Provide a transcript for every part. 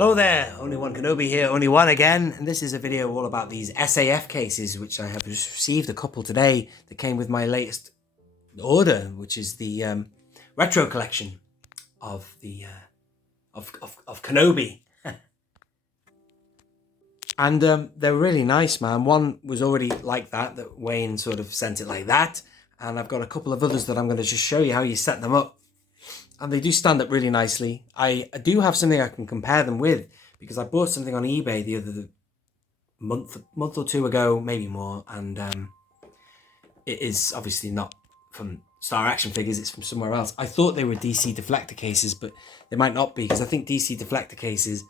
Hello there, only One Kenobi here, only one again, and this is a video all about these SAF cases, which I have received a couple today that came with my latest order, which is the retro collection of the of Kenobi. And they're really nice, man. One was already like that Wayne sort of sent it like that, and I've got a couple of others that I'm going to just show you how you set them up. And they do stand up really nicely. I do have something I can compare them with, because I bought something on eBay the other month or two ago, maybe more, and it is obviously not from Star Action Figures, it's from somewhere else. I thought they were DC deflector cases, but they might not be, because I think DC deflector cases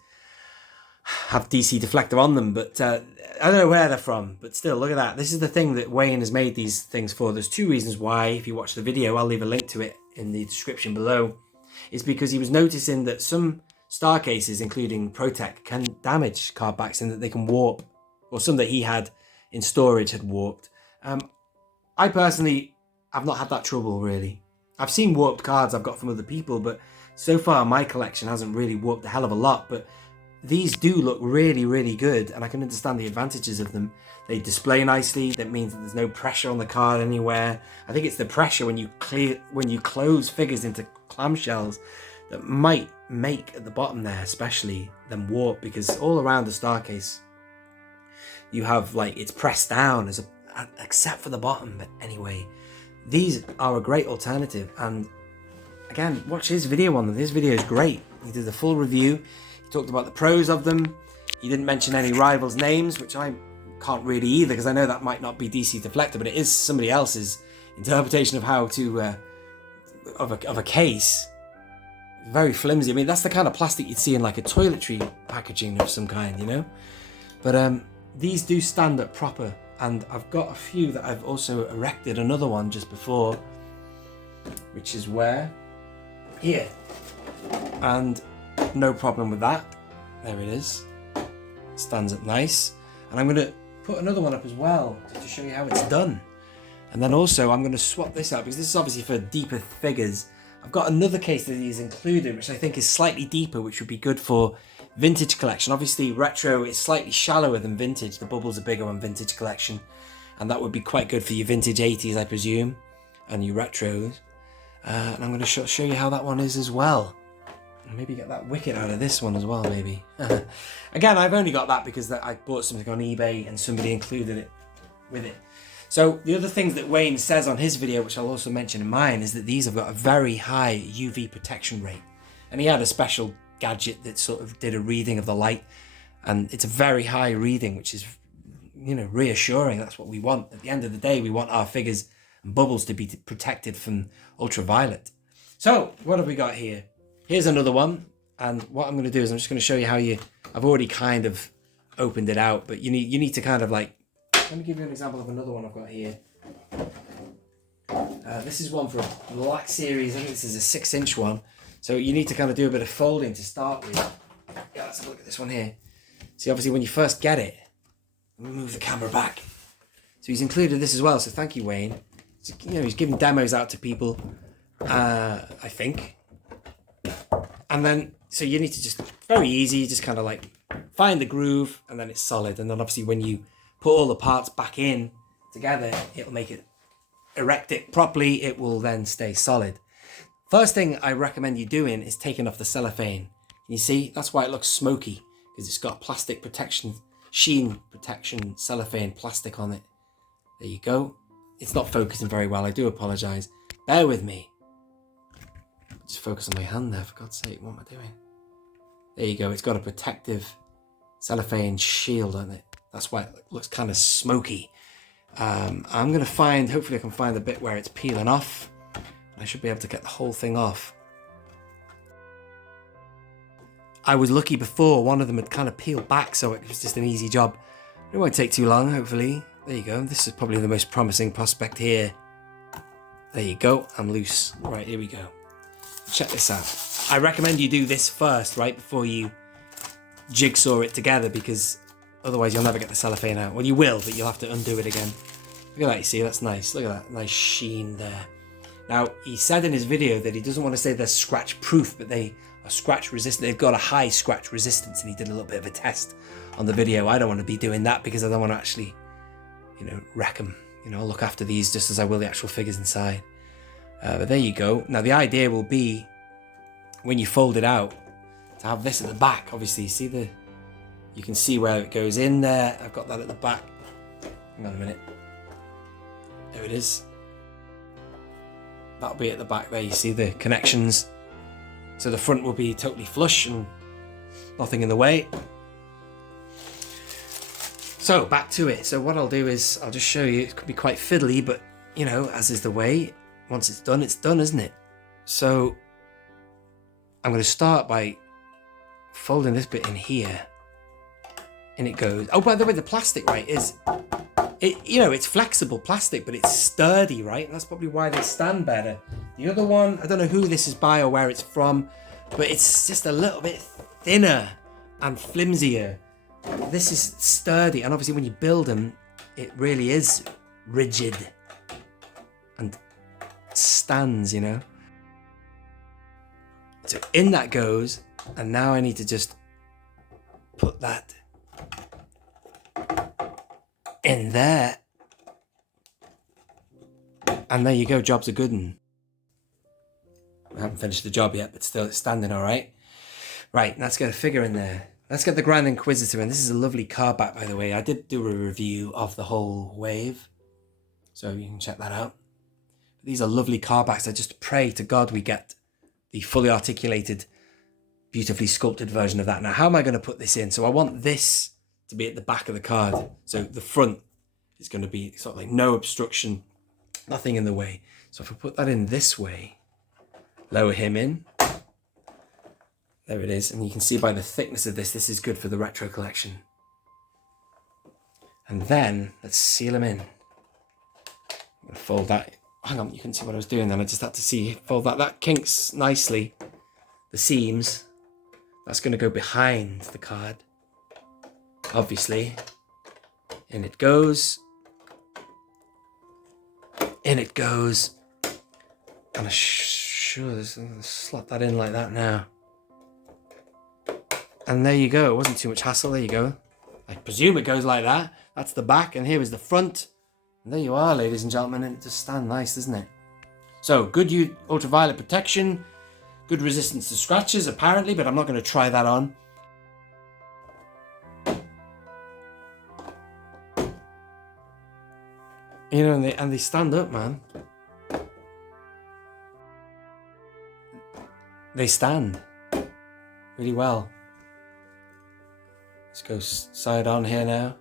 have DC deflector on them, but I don't know where they're from. But still, look at that. This is the thing that Wayne has made these things for. There's two reasons why. If you watch the video, I'll leave a link to it in the description below. Is because he was noticing that some star cases, including Protec, can damage card backs and that they can warp, or some that he had in storage had warped. I personally have not had that trouble, really. I've seen warped cards I've got from other people, but so far my collection hasn't really warped a hell of a lot. But these do look really, really good, and I can understand the advantages of them. They display nicely. That means that there's no pressure on the card anywhere. I think it's the pressure when you close figures into clamshells that might make at the bottom there, especially, them warp, because all around the star case you have, like, it's pressed down except for the bottom. But anyway, these are a great alternative. And again, watch his video on them. His video is great. He did the full review. Talked about the pros of them. He didn't mention any rivals' names, which I can't really either, because I know that might not be DC Deflector, but it is somebody else's interpretation of how to of a case. Very flimsy. I mean, that's the kind of plastic you'd see in like a toiletry packaging of some kind, you know. But these do stand up proper, and I've got a few that I've also erected. Another one just before, which is where here, and no problem with that. There it is. Stands up nice. And I'm going to put another one up as well, just to show you how it's done. And then also I'm going to swap this out, because this is obviously for deeper figures. I've got another case that he's included, which I think is slightly deeper, which would be good for vintage collection. Obviously retro is slightly shallower than vintage. The bubbles are bigger on vintage collection, and that would be quite good for your vintage 80s, I presume, and your retros. And I'm going to show you how that one is as well. Maybe get that wicket out of this one as well, maybe. Again, I've only got that because I bought something on eBay and somebody included it with it. So the other things that Wayne says on his video, which I'll also mention in mine, is that these have got a very high UV protection rate. And he had a special gadget that sort of did a reading of the light, and it's a very high reading, which is, you know, reassuring. That's what we want. At the end of the day, we want our figures and bubbles to be protected from ultraviolet. So what have we got here? Here's another one, and what I'm going to do is I'm just going to show you how I've already kind of opened it out, but you need to kind of like, let me give you an example of another one I've got here. This is one for a black series. I think this is a 6-inch one, so you need to kind of do a bit of folding to start with. Yeah, let's have a look at this one here. See, obviously when you first get it, let me move the camera back. So he's included this as well, so thank you, Wayne. So, you know, he's giving demos out to people, I think. And then, so you need to just, very easy, just kind of like find the groove, and then it's solid. And then obviously when you put all the parts back in together, it'll make it, erect it properly, it will then stay solid. First thing I recommend you doing is taking off the cellophane. You see, that's why it looks smoky, because it's got plastic protection, sheen protection, cellophane plastic on it. There you go. It's not focusing very well, I do apologise. Bear with me. Just focus on my hand there, for God's sake. What am I doing? There you go. It's got a protective cellophane shield on it. That's why it looks kind of smoky. I'm going to find, hopefully I can find the bit where it's peeling off. I should be able to get the whole thing off. I was lucky before, one of them had kind of peeled back, so it was just an easy job. It won't take too long, hopefully. There you go. This is probably the most promising prospect here. There you go. I'm loose. Right, here we go. Check this out. I recommend you do this first, right, before you jigsaw it together, because otherwise you'll never get the cellophane out. Well, you will, but you'll have to undo it again. Look at that, you see, that's nice. Look at that, nice sheen there. Now, he said in his video that he doesn't want to say they're scratch proof, but they are scratch resistant. They've got a high scratch resistance, and he did a little bit of a test on the video. I don't want to be doing that because I don't want to actually, you know, wreck them. You know, look after these just as I will the actual figures inside. But there you go. Now, the idea will be, when you fold it out, to have this at the back. Obviously, you can see where it goes in there. I've got that at the back. Hang on a minute. There it is. That'll be at the back there. You see the connections. So the front will be totally flush and nothing in the way. So back to it. So what I'll do is I'll just show you. It could be quite fiddly, but you know, as is the way. Once it's done, isn't it? So I'm going to start by folding this bit in here. And it goes. Oh, by the way, the plastic, right, it's flexible plastic, but it's sturdy, right? And that's probably why they stand better. The other one, I don't know who this is by or where it's from, but it's just a little bit thinner and flimsier. This is sturdy, and obviously when you build them, it really is rigid and stands, you know? So in that goes, and now I need to just put that in there, and there you go. Job's a good one. I haven't finished the job yet, but still it's standing all right. Right, let's get a figure in there. Let's get the Grand Inquisitor, and this is a lovely card back, by the way. I did do a review of the whole wave, so you can check that out. These are lovely card backs. I just pray to God we get the fully articulated, beautifully sculpted version of that. Now, how am I going to put this in? So I want this to be at the back of the card. So the front is going to be sort of like no obstruction, nothing in the way. So if I put that in this way, lower him in, there it is. And you can see by the thickness of this, this is good for the retro collection. And then let's seal him in. I'm going to fold that. Hang on, you couldn't see what I was doing then. I just had to fold that. That kinks nicely the seams. That's going to go behind the card. Obviously, in it goes, and I'm sure slot that in like that now, and there you go. It wasn't too much hassle. There you go. I presume it goes like that. That's the back, and here is the front, and there you are, ladies and gentlemen, and it just stands nice, doesn't it? So good ultraviolet protection, good resistance to scratches apparently, but I'm not going to try that on. You know, and they stand up, man. They stand really well. Let's go side on here now.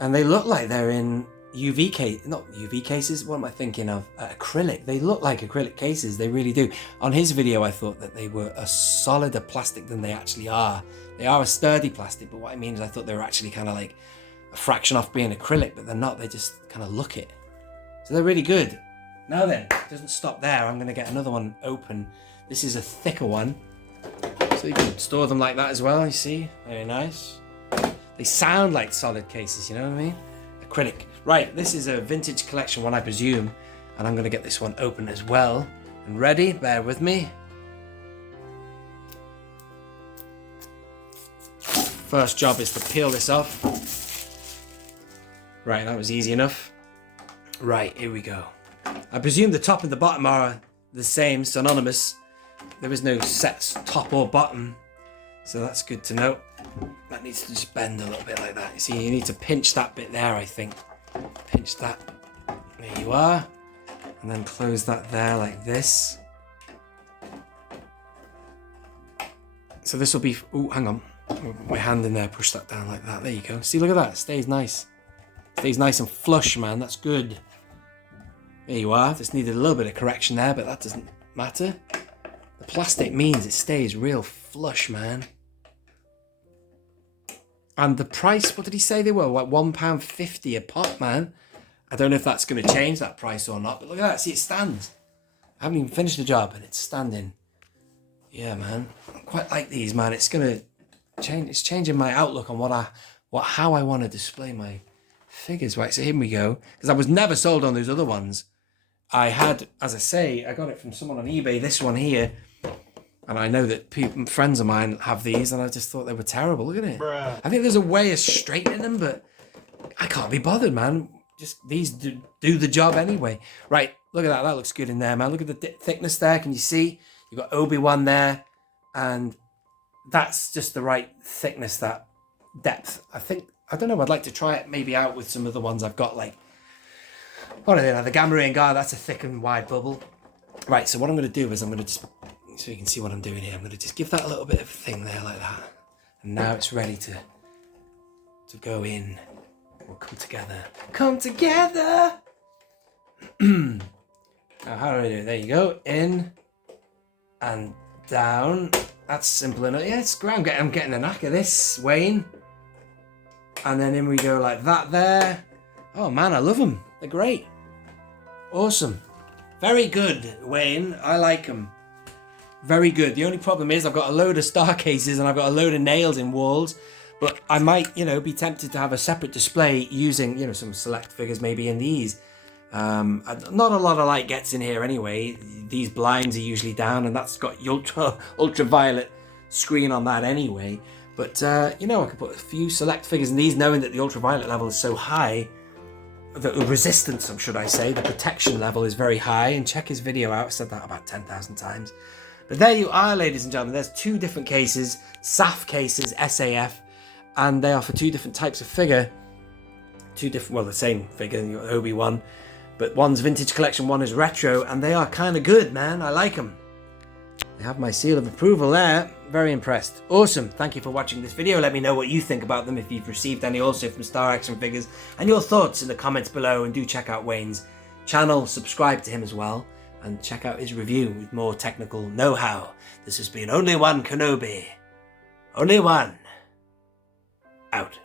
And they look like they're in not UV cases, what am I thinking of? Acrylic. They look like acrylic cases, they really do. On his video, I thought that they were a solider plastic than they actually are. They are a sturdy plastic, but what I mean is I thought they were actually kind of like a fraction off being acrylic, but they're not. They just kind of look it. So they're really good. Now then, it doesn't stop there. I'm going to get another one open. This is a thicker one. So you can store them like that as well, you see? Very nice. They sound like solid cases, you know what I mean? Acrylic. Right, this is a vintage collection one, I presume. And I'm going to get this one open as well. And ready? Bear with me. First job is to peel this off. Right, that was easy enough. Right, here we go. I presume the top and the bottom are the same, synonymous. There is no set top or bottom, so that's good to know. That needs to just bend a little bit like that. You see, you need to pinch that bit there, I think. Pinch that. There you are. And then close that there like this. So this will be... Oh, hang on. My hand in there, push that down like that. There you go. See, look at that. It stays nice. Stays nice and flush, man. That's good. There you are. Just needed a little bit of correction there, but that doesn't matter. The plastic means it stays real flush, man. And the price, what did he say they were? Like £1.50 a pop, man. I don't know if that's going to change that price or not, but look at that. See, it stands. I haven't even finished the job, and it's standing. Yeah, man. I quite like these, man. It's going to change. It's changing my outlook on how I want to display my figures. Right, so here we go. Because I was never sold on those other ones. I had, as I say, I got it from someone on eBay, this one here. And I know that friends of mine have these, and I just thought they were terrible. Look at it. Bruh. I think there's a way of straightening them, but I can't be bothered, man. Just these do the job anyway. Right, look at that. That looks good in there, man. Look at the thickness there. Can you see? You've got Obi-Wan there, and that's just the right thickness, that depth. I don't know, I'd like to try it maybe out with some of the ones I've got, like, what are they now? The Gamma Ray and Gar, that's a thick and wide bubble. Right, so what I'm going to do is I'm going to just, so you can see what I'm doing here, I'm going to just give that a little bit of a thing there like that. And now it's ready to go in. We'll come together. Come together! Now, how do I do it? There you go. In and down. That's simple enough. Yeah, it's great. I'm getting a knack of this, Wayne. And then in we go like that there. Oh man, I love them. They're great. Awesome. Very good, Wayne. I like them. Very good. The only problem is I've got a load of star cases and I've got a load of nails in walls. But I might, be tempted to have a separate display using, some select figures maybe in these. Not a lot of light gets in here anyway. These blinds are usually down, and that's got ultraviolet screen on that anyway. But, I could put a few select figures in these, knowing that the ultraviolet level is so high. The resistance, should I say, the protection level is very high. And check his video out. I've said that about 10,000 times. But there you are, ladies and gentlemen. There's two different cases, SAF cases, SAF. And they are for two different types of figure. The same figure, you got Obi-Wan. But one's vintage collection, one is retro. And they are kind of good, man. I like them. They have my seal of approval there. Very impressed. Awesome. Thank you for watching this video. Let me know what you think about them, if you've received any also from Star Action Figures, and your thoughts in the comments below. And do check out Wayne's channel. Subscribe to him as well. And check out his review with more technical know-how. This has been Only One Kenobi. Only one. Out.